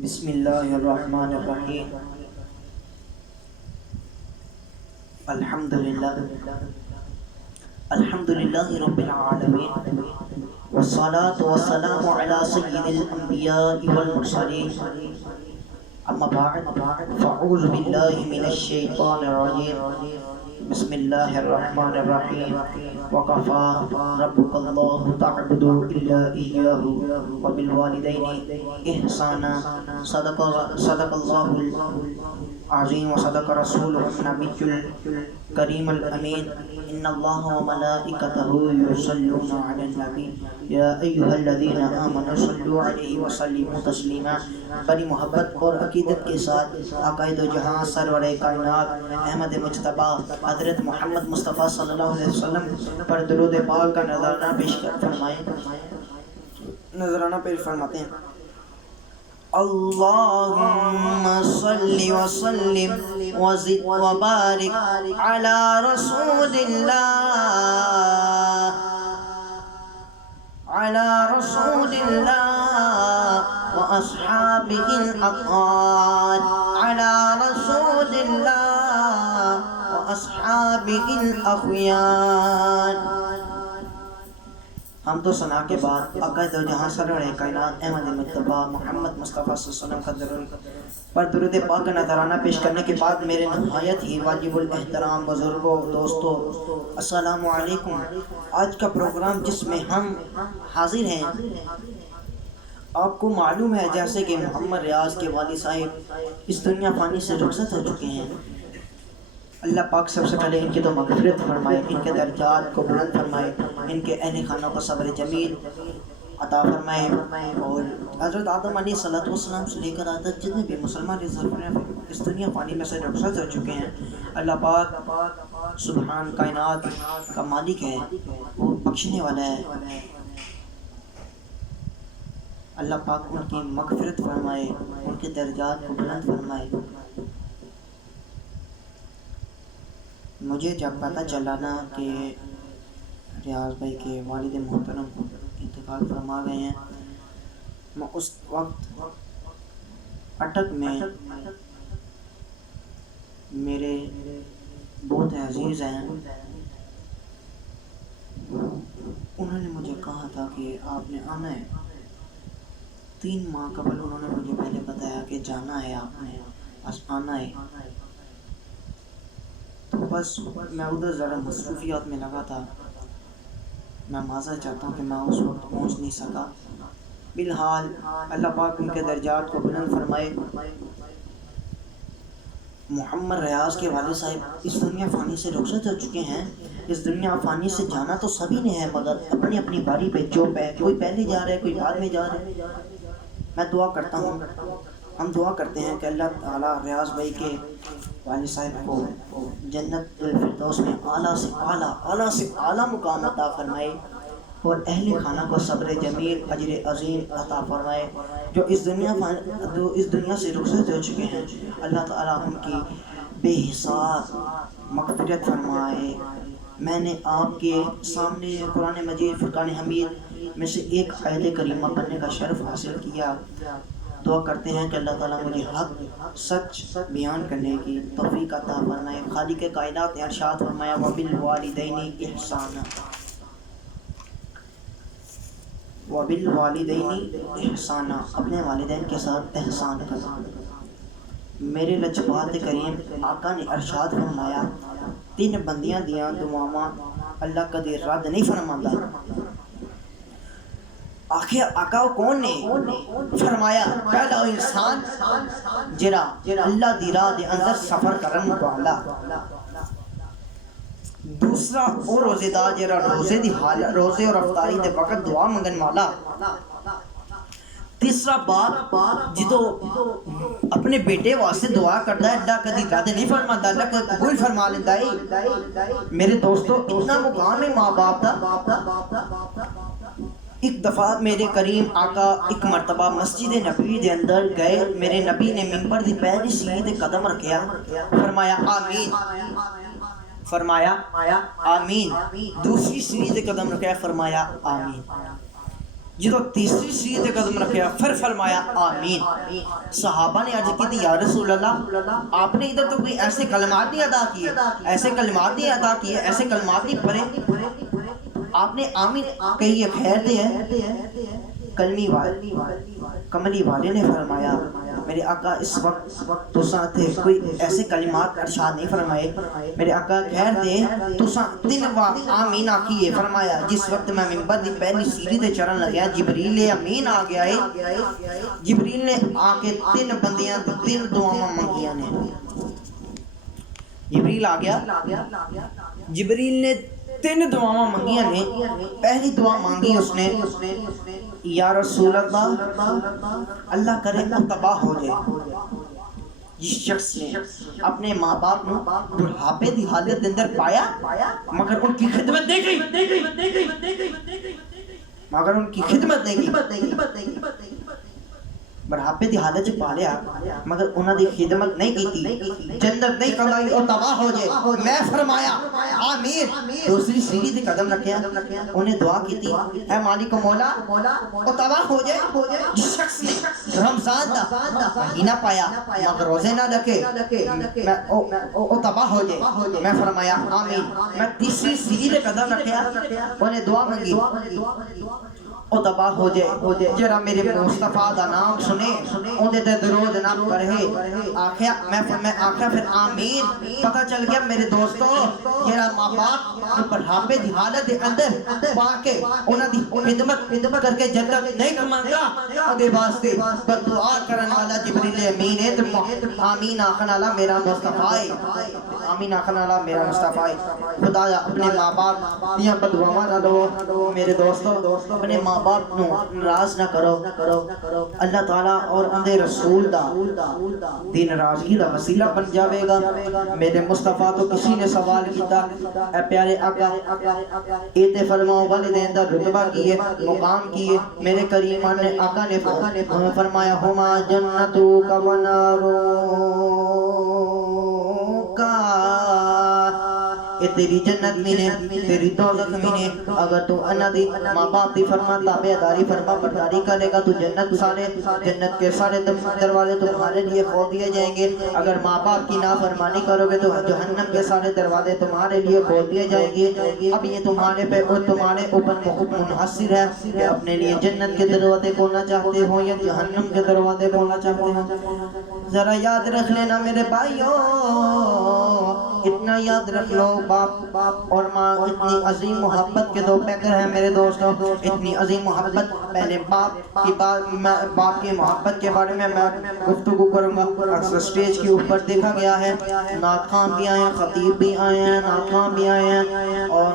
بسم اللہ الرحمن الرحیم الحمدللہ رب العالمین والصلاة والسلام علی سید الانبیاء والمرسلین اما بعد فاعوذ باللہ من الشیطان الرجیم بسم اللہ الرحمن الرحیم وقفا ربک اللہ تعبد الا ایاہ وبالوالدین احسانا صدق اللہ العظیم وصدق رسولہ النبی الکریم الامین ان اللہ وملائکتہ یصلون علی النبی یا ایہا الذین آمنوا صلوا علیہ وسلموا تسلیما۔ بڑی محبت اور عقیدت کے ساتھ آقا دو جہاں سرور کائنات احمد مجتبی حضرت محمد مصطفیٰ صلی اللہ علیہ وسلم پر درود پاک کا نذرانہ پیش فرمائیں۔ نذرانہ پیش فرماتے ہیں۔ اللہم صلی وسلم وزد وبارک علی رسول اللہ واصحابہ الاطہار علی رسول اللہ واصحابہ الاخیار۔ ہم تو ثنا کے بعد آقا دو جہاں سرور کائنات احمد مجتبی محمد مصطفیٰ صلی اللہ علیہ وسلم پر درود پاک کا نذرانہ پیش کرنے کے بعد میرے نہایت ہی واجب الاحترام بزرگوں دوستوں السلام علیکم۔ آج کا پروگرام جس میں ہم حاضر ہیں، آپ کو معلوم ہے جیسے کہ محمد ریاض کے والد صاحب اس دنیا فانی سے رخصت ہو چکے ہیں۔ اللہ پاک سب سے پہلے ان کی تو مغفرت فرمائے، ان کے درجات کو بلند فرمائے، ان کے اہل خانوں کو صبر جمیل عطا فرمائے، اور حضرت آدم علیہ السلام سے لے کر آج تک جتنے بھی مسلمان اس دنیا فانی میں سے رخصت ہو چکے ہیں، اللہ پاک سبحان کائنات کا مالک ہے، وہ بخشنے والا ہے۔ اللہ پاک ان کی مغفرت فرمائے، ان کے درجات کو بلند فرمائے۔ مجھے جب پتہ چلا نا کہ ریاض بھائی کے والد محترم انتقال فرما گئے ہیں، میں اس وقت اٹک میں میرے بہت عزیز ہیں، انہوں نے مجھے کہا تھا کہ آپ نے آنا ہے۔ 3 ماہ قبل انہوں نے مجھے پہلے بتایا کہ جانا ہے، آپ نے بس آنا ہے۔ تو بس میں ادھر ذرا مصروفیات میں لگا تھا، میں معذرت چاہتا ہوں کہ میں اس وقت پہنچ نہیں سکا۔ بالحال اللہ پاک ان کے درجات کو بلند فرمائے۔ محمد ریاض کے والد صاحب اس دنیا فانی سے رخصت ہو چکے ہیں۔ اس دنیا فانی سے جانا تو سبھی نے ہے، مگر اپنی اپنی باری پہ کوئی پہلے جا رہا ہے، کوئی بعد میں جا رہا ہے۔ میں دعا کرتا ہوں، ہم دعا کرتے ہیں کہ اللہ تعالیٰ ریاض بھائی کے والد صاحب کو جنت الفردوس میں اعلیٰ سے اعلیٰ مقام عطا فرمائے، اور اہل خانہ کو صبر جمیل اجر عظیم عطا فرمائے۔ جو اس دنیا سے رخصت ہو چکے ہیں، اللہ تعالیٰ ان کی بے حساب مغفرت فرمائے۔ میں نے آپ کے سامنے قرآن مجید فرقان حمید میں سے ایک آیت کریمہ پڑھنے کا شرف حاصل کیا۔ دعا کرتے ہیں کہ اللہ تعالیٰ مجھے حق سچ بیان کرنے کی توفیق عطا فرمائے۔ خالق کائنات نے ارشاد فرمایا وبالوالدین احسانا، اپنے والدین کے ساتھ احسان کرنا۔ میرے لجپات کریم آقا نے ارشاد فرمایا 3 بندیاں دیاں دعاواں اللہ کدی رد نہیں فرماتا۔ آخر آقا کون نے؟ فرمایا پہلا انسان جرا اللہ دی راہ دے اندر سفر کرن والا، دوسرا وہ روزے دار جرا روزے اور افطاری دے وقت دعا منگن والا، تیسرا باپ جدو اپنے بیٹے واسطے دعا کرتا ہے اللہ کدی رد نہیں فرماتا، اللہ کا قبول فرما لیتا ہے۔ میرے دوستو اتنا مقام ہے ماں باپ دا۔ ایک دفعہ میرے کریم آقا ایک مرتبہ مسجد نبوی دے اندر گئے، میرے نبی نے منبر دی پہلی سیڑھی تے قدم رکھیا، فرمایا آمین، فرمایا آمین، دوسری سیڑھی تے قدم رکھیا، فرمایا آمین۔ جدو تیسری سیڑھی تے قدم رکھیا پھر فرمایا آمین. صحابہ نے عرض کی تھی یا رسول اللہ آپ نے ادھر تو کوئی ایسے کلمات نہیں ادا کیے، ایسے کلمات نہیں ادا کیے، ایسے کلمات نہیں پڑھے، آپ نے آمین کہی ہے خیر دے ہے. کملی والے نے فرمایا میرے آقا اس وقت تساں تھے کوئی ایسے کلمات ارشاد نہیں فرمائے. میرے آقا خیر دے تساں 3 بار آمین آکھیے. فرمایا جس وقت میں منبر دی پہلی سیڑھی تے چڑھن لگیا جبریل امین آ گیا ہے. جبریل نے آ کے 3 بندیاں 3 دعاواں منگیاں نے. جبریل آ گیا، جبریل نے 3 دعاواں منگیاں نے. پہلی دعا مانگی اس نے یا رسول اللہ اللہ کرے وہ تباہ ہو جائے جس شخص نے اپنے ماں باپ نو بڑھاپے دی حالت اندر پایا مگر ان کی خدمت نہیں کی، مگر ان کی خدمت نہیں کی. بڑھاپے دی حالت چ پالیا مگر انہاں دی خدمت نہیں کیتی، جنت نہیں کمائی اور تباہ ہو جائے. میں فرمایا آمین. دوسری سیڑھی تے قدم رکھیا انہیں دعا کیتی اے مالک و مولا او تباہ ہو جائے جس شخص نے رمضان دا مہینہ پایا مگر روزے نہ رکھے او تباہ ہو جائے. میں فرمایا آمین. میں تیسری سیڑھی تے قدم رکھیا انہیں دعا منگی او تباہ ہو جائے جرا میرے مصطفیٰ دا نام سنے اون دے درود نہ پڑھے. آکھیا میں آکھیا پھر آمین. پتہ چل گیا میرے دوستو جرا ماں باپ بڑھاپے دی حالت دے اندر پا کے انہاں دی خدمت کر کے جنت نہیں کماندا اودے واسطے بد دعا کرن والا جبریل امین ہے تے آمین آکھن والا میرا مصطفیٰ ہے. آمین آکھن والا میرا مصطفیٰ ہے. خدایا اپنے ماں باپ دیاں بددعاواں نہ لو میرے دوستو، اپنے ماں باپ نو ناراض نہ کرو. اللہ تعالیٰ اور اندے رسول دا دی ناراضگی دا وسیلہ بن جاوے گا. میرے مصطفیٰ تو کسی نے سوال کیتا اے پیارے آقا ایتے فرماؤ والدین دا رتبہ کیے مقام کیے. میرے کریم آقا نے فرمایا ہما جنتو کا ونارو کا اے تیری جنت میں نے تیری دوزخ میں نے. اگر تو انہ دی ماں باپ دی فرما تابعداری فرما برداری کرے گا تو جنت کے سارے دروازے تمہارے لیے کھول دیے جائیں گے. اگر ماں باپ کی نافرمانی کرو گے تو جہنم کے سارے دروازے تمہارے لیے کھول دیے جائیں گے. اب یہ تمہارے پہ اور تمہارے اوپر منحصر ہے کہ اپنے لیے جنت کے دروازے کھولنا چاہتے ہو یا جہنم کے دروازے کھولنا چاہتے ہو. ذرا یاد رکھ لینا میرے بھائیوں، اتنا یاد رکھ لو باپ اور ماں اتنی عظیم محبت کے 2 پیکر ہیں میرے دوستوں. اتنی عظیم محبت پہلے باپ کی محبت کے بارے میں گفتگو کروں گا. اکثر سٹیج کے اوپر دیکھا گیا ہے نعت خواں بھی آئے ہیں، خطیب بھی آئے ہیں، نعت خواں بھی آئے ہیں اور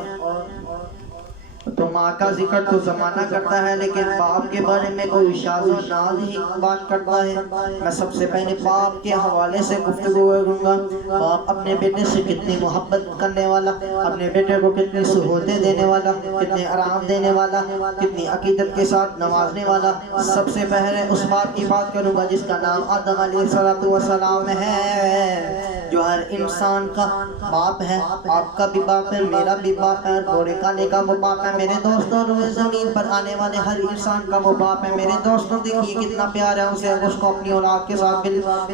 تو ماں کا ذکر تو زمانہ کرتا ہے لیکن باپ کے بارے میں کوئی شاذ و ناز ہی بات کرتا ہے. میں سب سے پہلے باپ کے حوالے سے گفتگو کروں گا. باپ اپنے بیٹے سے کتنی محبت کرنے والا، اپنے بیٹے کو کتنی سہولتیں دینے والا، کتنے آرام دینے والا، کتنی عقیدت کے ساتھ نوازنے والا. سب سے پہلے اس باپ کی بات کروں گا جس کا نام آدم علیہ السلام ہے، جو ہر انسان کا باپ ہے. آپ کا بھی باپ ہے، میرا بھی باپ ہے، گھوڑے کالے کا وہ باپ ہے. میرے دوستوں روئے زمین پر آنے والے ہر انسان کا وہ باپ ہے. میرے دوستوں دیکھیے کتنا پیار ہے اسے، اس کو اپنی اولاد کے ساتھ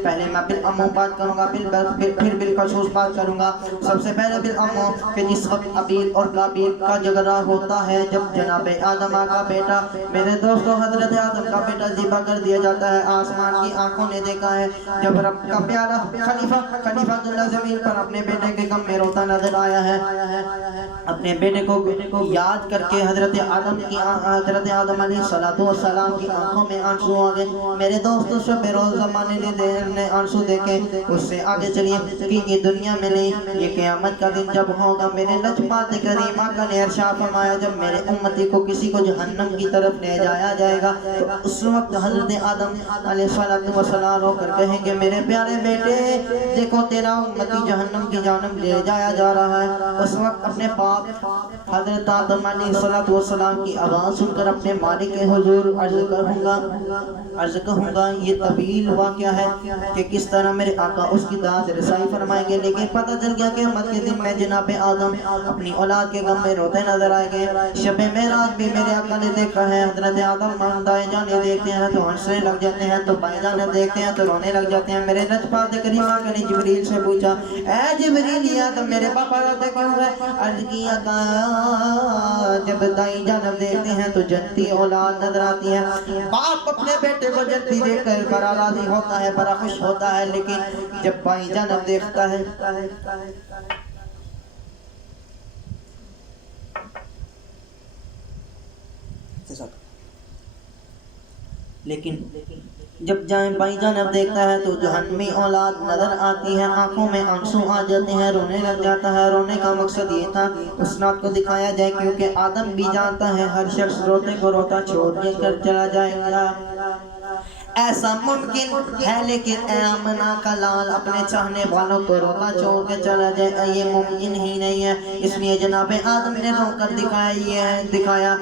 پہلے میں بالعموم بات کروں گا پھر بالخصوص بات کروں گا. سب سے پہلے بالعموم کہ جس وقت ابیل اور قابیل کا جھگڑا ہوتا ہے جب جناب آدم کا بیٹا میرے دوستوں حضرت آدم کا بیٹا ذبح کر دیا جاتا ہے. آسمان کی آنکھوں نے دیکھا ہے جب رب کا پیارا خلیفہ اللہ زمین پر اپنے بیٹے کے غم میں روتا نظر آیا ہے. اپنے بیٹے کو یاد کر کے حضرت آدم علیہ السلام کی آنکھوں میں آنسو آ گئے. میرے دوستوں سے بیروز زمانے نے آنسو دیکھے. اس سے آگے چلیے کہ یہ دنیا میں نہیں، یہ قیامت کا دن جب ہوگا میرے لجپات کریم آقا نے ارشاد فرمایا جب میرے امتی کو کسی کو جہنم کی طرف لے جایا جائے گا تو اس وقت حضرت آدم علیہ السلام رو کر کہیں گے میرے پیارے بیٹے دیکھو تیرا امتی جہنم کی جانب لے جایا جا رہا ہے۔ اس وقت اپنے باپ حضرت آدم علیہ السلام کی آواز سن کر اپنے مالک کے حضور عرض کہوں گا یہ طویل واقعہ ہے کہ کس طرح میرے آقا اس کی داد رسائی فرمائیں گے، لیکن پتہ چل گیا کہ قیامت کے دن میں جناب آدم اپنی اولاد کے غم میں روتے نظر آئے گے۔ شب معراج بھی میرے آقا نے دیکھا ہے، حضرت آدم دائیں جانے دیکھتے ہیں تو ہنسنے لگ جاتے ہیں، تو بائیں جانے دیکھتے ہیں تو رونے لگ جاتے ہیں۔ میرے لجپال کریم آقا نے جبریل سے پوچھا، اے جبریل یہ آدم میرے پاپا روتے کیوں ہے؟ عرض کی آقا جب دائیں جانب دیکھتے ہیں تو جنتی اولاد نظر آتی ہے۔ باپ اپنے بیٹے کو جنتی دیکھ کر بڑا راضی ہوتا ہے، بڑا خوش ہوتا ہے، لیکن جب بائیں جانب دیکھتا ہے لیکن جب بائیں جانب دیکھتا ہے تو جہنمی اولاد نظر آتی ہے، آنکھوں میں آنسو آ جاتے ہیں، رونے لگ جاتا ہے۔ رونے کا مقصد یہ تھا اس رات کو دکھایا جائے، کیونکہ آدم بھی جانتا ہے ہر شخص روتے کو روتا چھوڑ دے کر چلا جائے گا۔ ایسا ممکن ہے لیکن اے آمنہ کا لال اپنے چاہنے والوں کو روتا چھوڑ کے چلا جائے، یہ ممکن ہی نہیں ہے۔ اس لیے جناب آدم نے رو کر دکھایا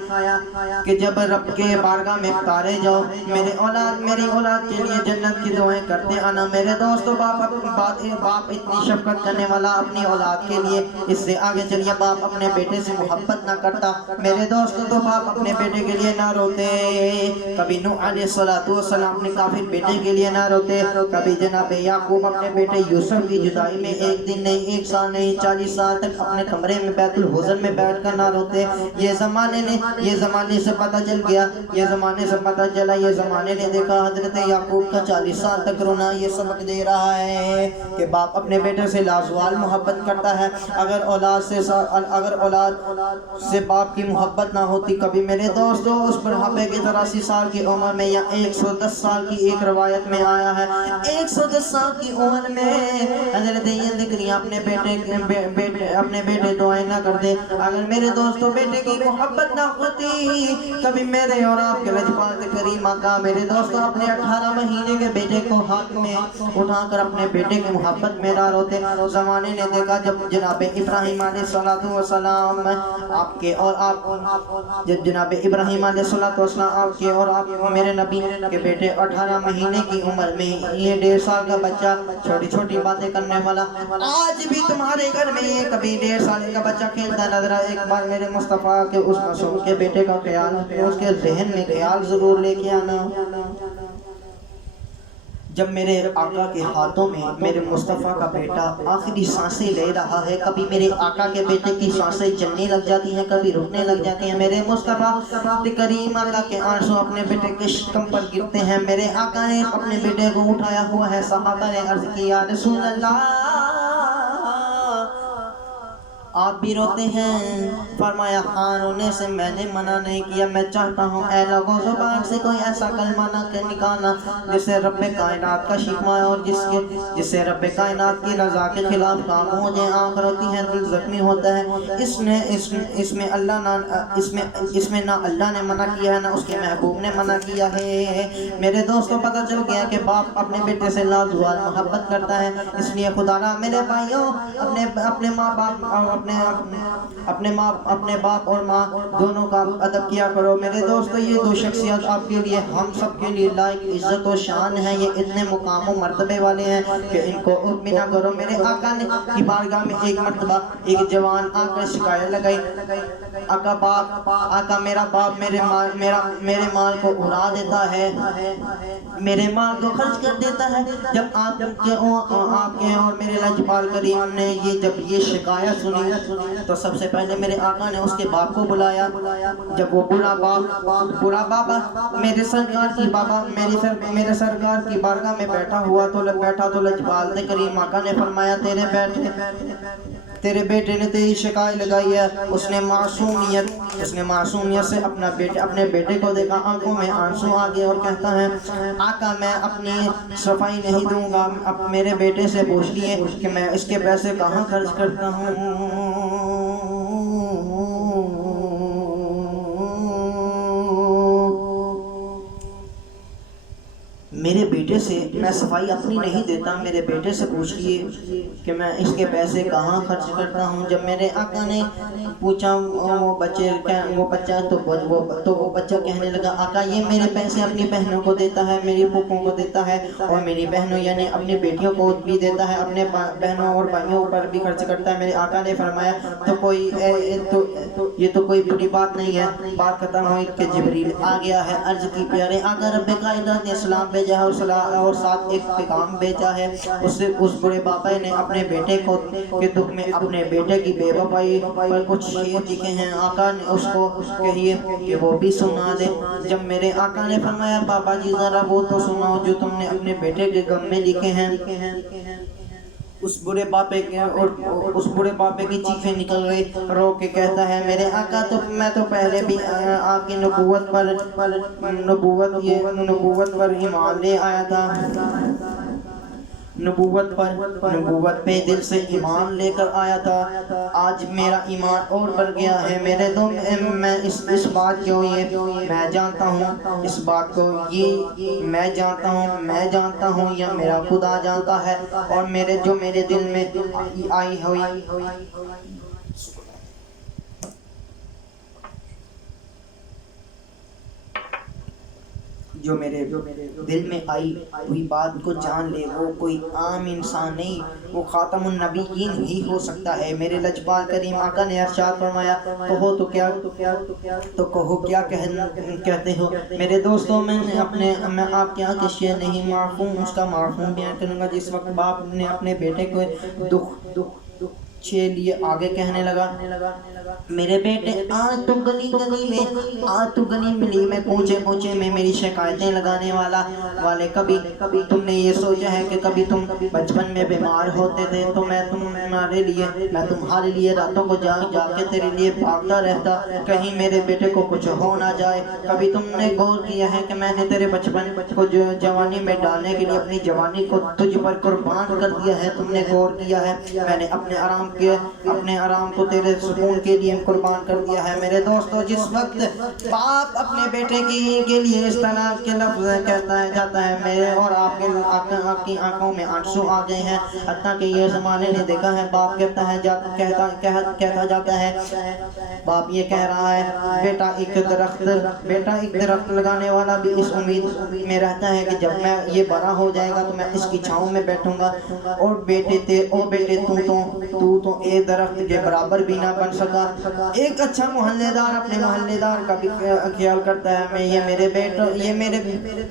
کہ جب رب کے بارگاہ میں پکارے جاؤ، میری اولاد کے لیے جنت کی دعائیں کرتے آنا۔ میرے دوستو باپ اتنی شفقت کرنے والا اپنی اولاد کے لیے، اس سے آگے چلیے باپ اپنے بیٹے سے محبت نہ کرتا۔ میرے دوستو تو باپ اپنے بیٹے کے لیے نہ روتے، کبھی نوح علیہ السلام اپنے کافر بیٹے کے لیے نہ روتے، کبھی جناب یعقوب اپنے بیٹے یوسف کی جدائی میں ایک دن نہیں، ایک سال نہیں، 40 سال تک اپنے کمرے میں بیت الحزن میں بیٹھ کر نہ روتے۔ یہ زمانے سے پتہ چل گیا، یہ زمانے نے دیکھا حضرت یعقوب کا 40 سال تک رونا، یہ سبق دے رہا ہے کہ باپ اپنے بیٹے سے لازوال محبت کرتا ہے۔ اگر اولاد سے باپ کی محبت نہ ہوتی، کبھی میرے دوستو اس بڑھاپے کے 83 سال کی عمر میں یا 110 سال کی ایک روایت میں آیا ہے، 110 سال کی عمر میں حضرت زکریا اپنے بیٹے دعائیں نہ کرتے۔ اگر میرے دوستو بیٹے کی محبت نہ ہوتی، کبھی میرے اور آپ کے لجپال کریم آقا میرے دوستو اپنے 18 مہینے کے بیٹے کو ہاتھ میں اٹھا کر اپنے بیٹے کی محبت میں نہ روتے۔ زمانے نے دیکھا جب جناب ابراہیم علیہ السلام آپ کے اور آپ میرے نبی کے بیٹے 18 مہینے کی عمر میں یہ 1.5 سال کا بچہ چھوٹی چھوٹی باتیں کرنے والا، آج بھی تمہارے گھر میں یہ کبھی 1.5 سال کا بچہ کھیلتا نظر آئے، ایک بار میرے مصطفیٰ کے اس معصوم کے بیٹے کا خیال، اس کے ذہن میں خیال ضرور لے کے آنا۔ جب میرے آقا کے ہاتھوں میں میرے مصطفیٰ کا بیٹا آخری سانسیں لے رہا ہے، کبھی میرے آقا کے بیٹے کی سانسیں چلنے لگ جاتی ہیں، کبھی رکنے لگ جاتی ہیں، میرے مصطفیٰ کریم آقا کے آنسو اپنے بیٹے کے شکم پر گرتے ہیں۔ میرے آقا نے اپنے بیٹے کو اٹھایا ہوا ہے، صحابہ نے عرض کی یا رسول اللہ آپ بھی روتے ہیں؟ فرمایا ہاں، رونے سے میں نے منع نہیں کیا، میں چاہتا ہوں اے لوگوں زبان سے کوئی ایسا کلمہ نہ نکالنا جس سے رب کائنات کا شکوہ ہے اور جس سے رب کائنات کی رضا کے خلاف کام ہو جائے، آنکھ روتی ہے، دل زخمی ہوتا ہے۔ اس میں نہ اللہ نے منع کیا ہے نہ اس کے محبوب نے منع کیا ہے۔ میرے دوستوں پتہ چل گیا کہ باپ اپنے بیٹے سے لازوال محبت کرتا ہے، اس لیے خدا را میرے بھائیوں اپنے ماں باپ اور اپنے باپ اور ماں دونوں کا ادب کیا کرو۔ میرے دوستو یہ دو شخصیت آپ کے لیے، ہم سب کے لیے لائق عزت و شان ہیں، یہ اتنے مقام و مرتبے والے ہیں کہ ان کو بنا کرو۔ میرے آقا نے کی بارگاہ میں ایک مرتبہ ایک جوان آ کر شکایت لگائی، آقا میرا باپ میرے مال کو اڑا دیتا ہے، میرے مال کو خرچ کر دیتا ہے۔ جب آپ کے اور میرے لجپال کریم نے جب یہ شکایت سنی تو سب سے پہلے میرے آقا نے اس کے باپ کو بلایا۔ جب وہ برا بابا میرے سرکار کی بارگاہ میں بیٹھا تو لجپال کریم آقا نے فرمایا تیرے بیٹے نے تیری شکایت لگائی ہے۔ اس نے معصومیت سے اپنے بیٹے کو دیکھا، آنکھوں میں آنسو آ گئے اور کہتا ہے آقا میں اپنی صفائی نہیں دوں گا، اب میرے بیٹے سے پوچھ لیے کہ میں اس کے پیسے کہاں خرچ کرتا ہوں۔ میرے بیٹے سے میں صفائی اپنی نہیں دیتا، میرے بیٹے سے پوچھئے کہ میں اس کے پیسے کہاں خرچ کرتا ہوں۔ جب میرے آقا نے پوچھا وہ بچہ تو وہ بچہ کہنے لگا آقا یہ میرے پیسے اپنی بہنوں کو دیتا ہے، میری پھوپھوں کو دیتا ہے، اور میری بہنوں یعنی اپنی بیٹیوں کو بھی دیتا ہے، اپنے بہنوں اور بھائیوں پر بھی خرچ کرتا ہے۔ میرے آقا نے فرمایا یہ تو کوئی بری بات نہیں ہے۔ بات ختم ہوئی کہ جبریل آ گیا ہے، عرض کی پیارے آقا رب کائنات نے سلام بھیجا ہے اور ساتھ ایک پیغام بھیجا ہے۔ اس بڑے بابا نے اپنے بیٹے کو کے دکھ میں اپنے بیٹے کی بے وفائی پر کچھ شعر لکھے ہیں، آقا نے اس کو کہیے کہ وہ بھی سنا دے۔ جب میرے آقا نے فرمایا بابا جی ذرا وہ تو سناؤ جو تم نے اپنے بیٹے کے غم میں لکھے ہیں۔ اس بڑے باپے کی چیخیں نکل گئی، رو کے کہتا ہے میرے آقا تو میں تو پہلے بھی آپ کی نبوت پر ایمان لے آیا تھا، نبوت پہ دل سے ایمان لے کر آیا تھا، آج میرا ایمان اور بڑھ گیا ہے۔ میرے میں اس بات کو یہ میں جانتا ہوں، اس بات کو یہ میں جانتا ہوں یا میرا خدا جانتا ہے، اور جو میرے دل میں آئی ہوئی جو میرے دل میں آئی ہوئی بات کو جان لے، وہ کوئی عام انسان نہیں، وہ خاتم النبیین ہی ہو سکتا ہے۔ میرے لجپال کریم آقا نے ارشاد فرمایا کہو تو کیا کہتے ہو۔ میرے دوستوں میں آپ کے آگے شعر نہیں، معفوم اس کا معفوم بیان کروں گا۔ جس وقت باپ نے اپنے بیٹے کو دکھ چھے لیے آگے کہنے لگا میرے بیٹے آج تو گلی ملی میں کوچے میں میری شکایتیں لگانے والے، کبھی تم نے یہ سوچا ہے کہ کبھی تم بچپن میں بیمار ہوتے تھے تو میں تمہارے لیے راتوں کو جا کے تیرے لیے بھاگتا رہتا کہیں میرے بیٹے کو کچھ ہو نہ جائے۔ کبھی تم نے غور کیا ہے کہ میں نے تیرے بچپن کو جوانی میں ڈالنے کے لیے اپنی جوانی کو تجھ پر قربان کر دیا ہے؟ تم نے غور کیا ہے میں نے اپنے آرام کو تیرے سکون کے لیے قربان کر دیا ہے؟ میرے دوستو جس وقت باپ اپنے بیٹے کے لیے اس طرح کے لفظ کہتا جاتا ہے، میرے اور آپ کی آنکھوں میں آنسو آ گئے ہیں، حتیٰ کہ یہ زمانے نے دیکھا ہے باپ کہتا جاتا ہے، باپ یہ کہہ رہا ہے بیٹا ایک درخت لگانے والا بھی اس امید میں رہتا ہے کہ جب میں یہ بڑا ہو جائے گا تو میں اس کی چھاؤں میں بیٹھوں گا، اور بیٹے تو ایک درخت کے برابر بھی نہ بن سکا۔ ایک اچھا محلے دار اپنے محلے دار کا بھی خیال کرتا ہے،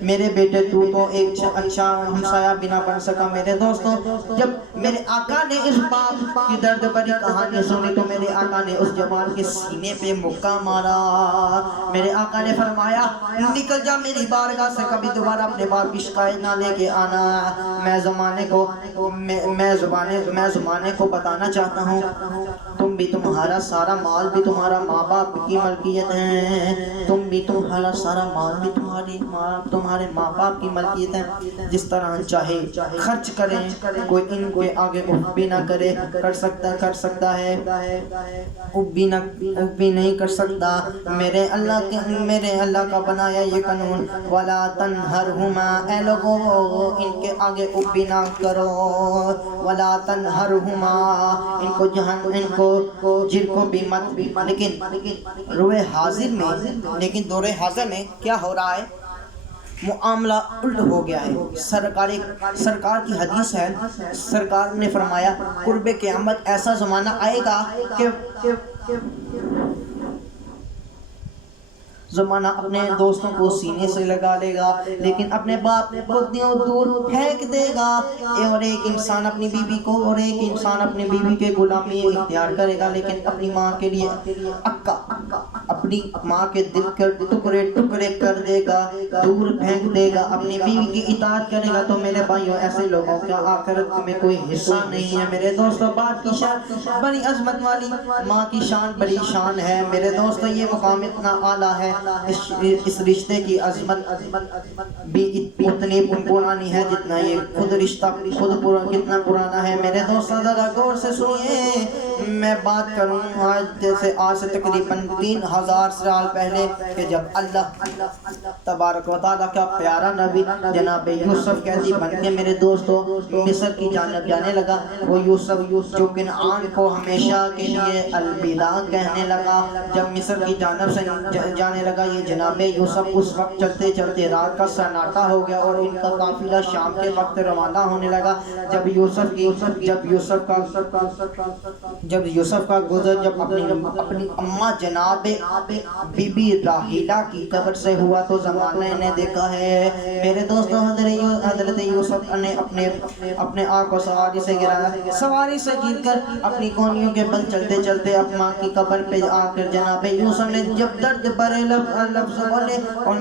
میرے بیٹے تو ایک اچھا ہمسایہ بھی نہ بن سکا۔ میرے دوستوں جب میرے آقا نے اس باپ کی درد بھری کہانی سنی تو میرے آقا نے اس جوان کے سینے پہ مکہ مارا۔ میرے آقا نے فرمایا نکل جا میری بارگاہ سے، کبھی دوبارہ اپنے باپ کی شکایت نہ لے کے آنا۔ میں زمانے کو بتانا چاہتا ہوں تمہارا سارا مال بھی تمہارا ماں باپ کی ملکیت ہے، تمہارا سارا مال بھی تمہارے ماں باپ کی ملکیت ہے، جس طرح چاہے خرچ کریں، کوئی ان کے آگے اف بھی نہ کرے، کر سکتا ہے اف بھی نہیں کر سکتا۔ میرے اللہ کا بنایا یہ قانون وَلَا تَنْهَرْهُمَا، اے لوگو ان کے آگے اف بھی نہ کرو، وَلَا تَنْهَرْهُمَا ان کو جن کو بھی مت۔ لیکن دور حاضر میں کیا ہو رہا ہے؟ معاملہ الٹ ہو گیا ہے۔ سرکار کی حدیث ہے، سرکار نے فرمایا قرب قیامت ایسا زمانہ آئے گا کہ زمانہ اپنے دوستوں کو سینے سے لگا لے گا لیکن اپنے باپ کو دور پھینک دے گا، اور ایک انسان اپنی بیوی کو اور ایک انسان اپنی بیوی کے غلامی اختیار کرے گا، لیکن اپنی ماں کے لیے اپنی ماں کے دل کے ٹکڑے کر دے گا، دور پھینک دے گا، اپنی بیوی کی اطاعت کرے گا۔ تو میرے بھائیوں ایسے لوگوں کا آخرت میں کوئی حصہ نہیں ہے۔ میرے دوستوں باپ کی شان بڑی عظمت والی، ماں کی شان بڑی شان ہے۔ میرے دوستوں یہ مقام اتنا اعلیٰ ہے، اس رشتے کی عظمت بھی اتنی پرانی ہے جتنا یہ خود رشتہ کتنا پرانا ہے۔ میرے دوستوں ذرا غور سے سنیے، میں بات کروں جیسے آج سے تقریباً 3000 سال پہلے کہ جب اللہ تبارک و تعالیٰ کا پیارا نبی جناب یوسف قیدی بن کے میرے دوستو مصر کی جانب جانے لگا. وہ یوسف جو کنعان کو ہمیشہ کے لیے الوداع کہنے لگا جب مصر کی جانب سے جانے لگا. یہ جناب یوسف اس وقت چلتے چلتے رات کا سناٹا ہو گیا اور ان کا قافلہ شام کے وقت روانہ ہونے لگا. جب یوسف کا گزر جب اپنی اماں جناب بی بی راحیلہ کی قبر سے ہوا تو زمانہ نے دیکھا ہے میرے دوستو حضرت یوسف نے اپنے آنکھ کو سواری سے گرایا. سواری سے گر کر اپنی کونیوں کے بل چلتے چلتے اماں کی قبر پہ آ کر جناب یوسف نے جب درد بھرے لفظ بولے اور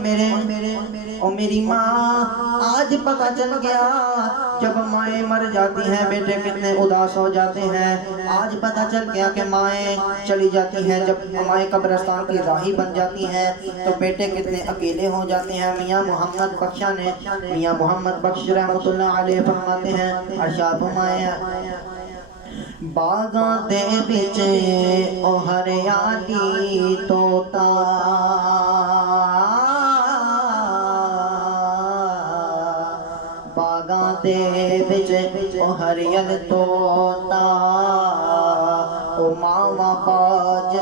میری ماں آج پتہ چل گیا جب مائیں مر جاتی ہیں بیٹے کتنے اداس ہو جاتے ہیں. آج پتہ چل گیا کہ مائیں چلی جاتی ہیں جب مائیں قبرستان کی راہی بن جاتی ہیں تو بیٹے کتنے اکیلے ہو جاتے ہیں. میاں محمد بخش رحمۃ اللہ علیہ فرماتے ہیں ارشاد فرمایا باغاں دے وچ او ہریالی توتا باغاں دے وچ او ہریال توتا او ماواں باج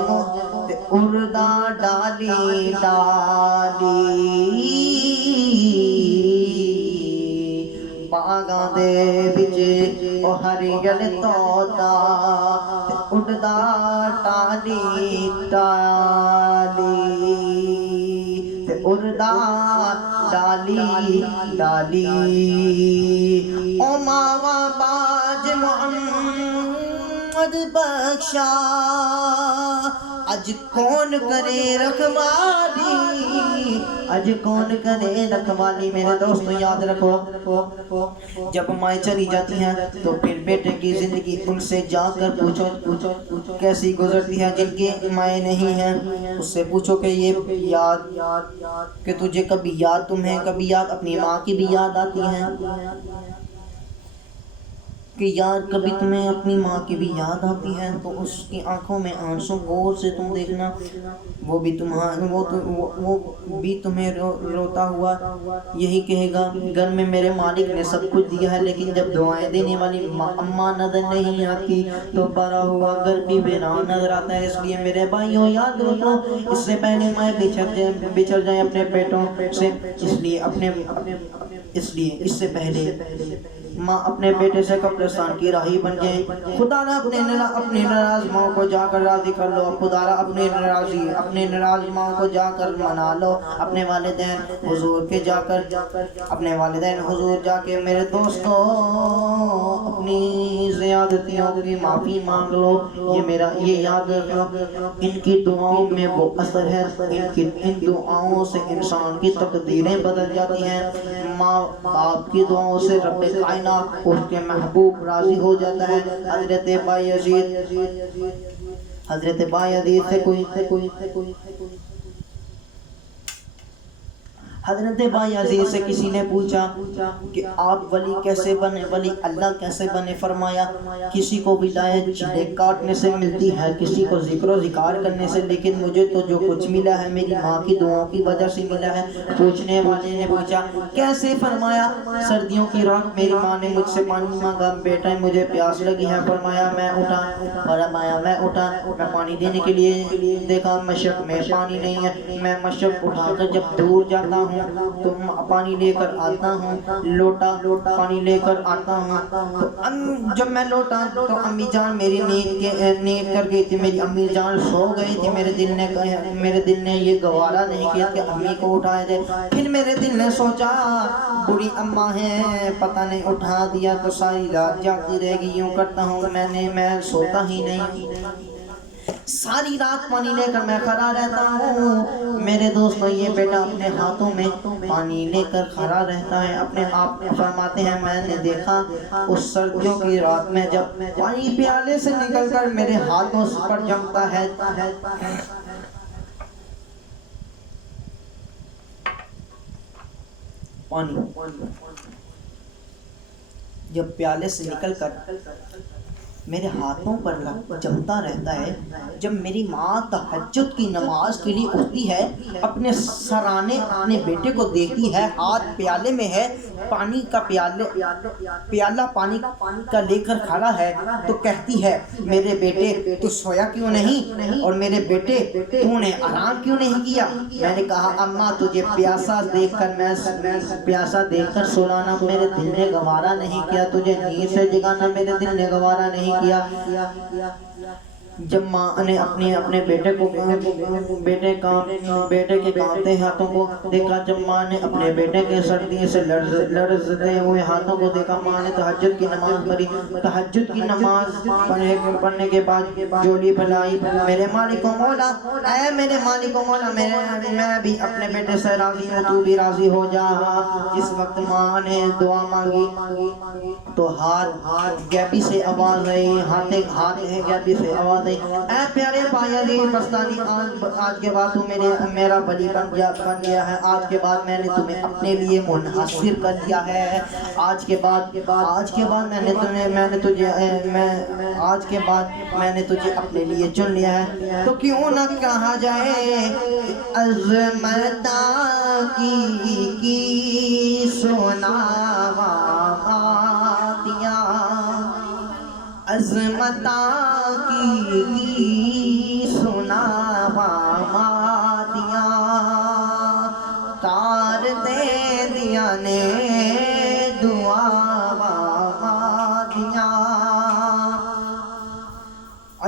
تے اڑدا ڈالی ڈالی باغاں دے وچ او ہریال توتا تے اڑدا ڈالی ڈالی تے اڑدا ڈالی ڈالی او ماواں باج محمد بخشا اج کون کرے رکھوالی اج کون کرے رکھوالی. میرے دوستو یاد رکھو جب مائیں چلی جاتی ہیں تو پھر بیٹے کی زندگی ان سے جا کر پوچھو کیسی گزرتی ہے. جن کی مائیں نہیں ہیں اس سے پوچھو کہ یہ یاد کہ تجھے کبھی یاد تمہیں کبھی یاد اپنی ماں کی بھی یاد آتی ہے کہ یار کبھی تمہیں اپنی ماں کی بھی یاد آتی ہے تو اس کی آنکھوں میں آنسو غور سے تم دیکھنا وہ بھی تمہیں روتا ہوا یہی کہے گا گھر میں میرے مالک نے سب کچھ دیا ہے لیکن جب دعائیں دینے والی اماں نظر نہیں آتی تو بھرا ہوا گھر بھی ویران نظر آتا ہے. اس لیے میرے بھائیوں یاد رکھو اس سے پہلے مائیں بچھڑ جائیں اپنے پیٹوں سے اس سے پہلے ماں اپنے بیٹے سے قبرستان کی راہی بن جائیں. خدا را اپنے ناراض ماں کو جا کر راضی کر لو. خدا را اپنے ناراض ماں کو جا کر منا لو. اپنے والدین حضور جا کے میرے دوستو اپنی زیادتیوں کی معافی مانگ لو. یہ یاد رکھو ان کی دعاؤں میں وہ اثر ہے. ان دعاؤں سے انسان کی تقدیریں بدل جاتی ہیں. ماں باپ کی دعاؤں سے رب کائنات اس کے محبوب راضی ہو جاتا ہے. حضرت بایزید سے کسی نے پوچھا کہ آپ ولی کیسے بنے ولی اللہ کیسے بنے. فرمایا کسی کو ولایت چھلے کاٹنے سے ملتی ہے کسی کو ذکر و ذکار کرنے سے لیکن مجھے تو جو کچھ ملا ہے میری ماں کی دعاؤں کی وجہ سے ملا ہے. پوچھنے والے نے پوچھا کیسے. فرمایا سردیوں کی رات میری ماں نے مجھ سے پانی مانگا بیٹا مجھے پیاس لگی ہے. فرمایا میں اٹھا میں پانی دینے کے لیے دیکھا مشرق میں پانی نہیں ہے. میں مشرق اٹھا کر جب دور جاتا ہوں تو پانی لے کر آتا ہوں لوٹا پانی لے کر آتا ہوں تو جب میں لوٹا تو امی جان میری نیند کر گئی تھی. میری امی جان سو گئی تھی. میرے دل نے یہ گوارا نہیں کیا کہ امی کو اٹھائے دے. پھر میرے دل نے سوچا بڑی اماں ہے پتہ نہیں اٹھا دیا تو ساری رات جاگتی رہ گئی. یوں کرتا ہوں میں سوتا ہی نہیں ساری رات پانی لے کر میں کھڑا رہتا ہوں. میرے دوستو یہ بیٹا اپنے ہاتھوں میں پانی لے کر کھڑا رہتا ہے. اپنے آپ فرماتے ہیں میں نے دیکھا اس سردیوں کی رات میں جب پانی پیالے سے نکل کر میرے ہاتھوں پر جمتا ہے پانی جب پیالے سے نکل کر میرے ہاتھوں پر جمتا رہتا ہے. جب میری ماں تہجد کی نماز کے لیے اٹھتی ہے، اپنے سرانے اپنے بیٹے کو دیکھتی ہے، ہاتھ پیالے میں ہے، پانی کا پیالہ پانی کا لے کر کھڑا ہے، تو کہتی ہے میرے بیٹے تو سویا کیوں نہیں، اور میرے بیٹے تو نے آرام کیوں نہیں کیا؟ میں نے کہا اماں تجھے پیاسا دیکھ کر سلانا میرے دل نے گوارا نہیں کیا، تجھے نیند سے جگانا میرے دل نے گوارا نہیں کیا. جب ماں نے اپنے بیٹے کے کانپتے ہاتھوں کو دیکھا، جب ماں نے اپنے بیٹے کے سردی سے لرزتے ہوئے ہاتھوں کو دیکھا، ماں نے تہجد کی نماز پڑھی. تہجد کی نماز پڑھنے کے بعد جولی پھیلائی، میرے مالک و مولا، اے میرے مالک و مولا، میں بھی اپنے بیٹے سے راضی ہوں، تو بھی راضی ہو جا. جس وقت ماں نے دعا مانگی تو ہاتھ گیپی سے آواز آئی، ہاتھ گیپی سے آواز آئی، اے پیارے بھائی علی بستانی، آج کے بعد تو میرا ولی بن گیا ہے. آج کے بعد میں نے تمہیں اپنے لیے منحصر کر لیا ہے. آج کے بعد میں نے تجھے اپنے لیے چن لیا ہے. تو کیوں نہ کہا جائے عظمتاں کی سناوا مادیاں، عظمتاں کی سناوا مادیاں، کار دے دیا نے دعاوا مادیاں،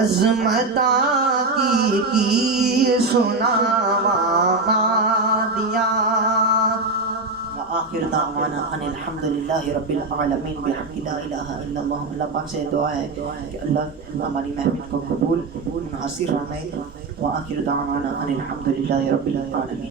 عظمتاں کی سناوا مادیاں. وآخر دعوانا ان الحمدللہ رب العالمین بحق لا الہ الا اللہ. اللہ پاک سے دعا ہے کہ اللہ ہماری محفل کو قبول منحصر فرمائے. وآخر دعوانا ان الحمدللہ رب العالمین.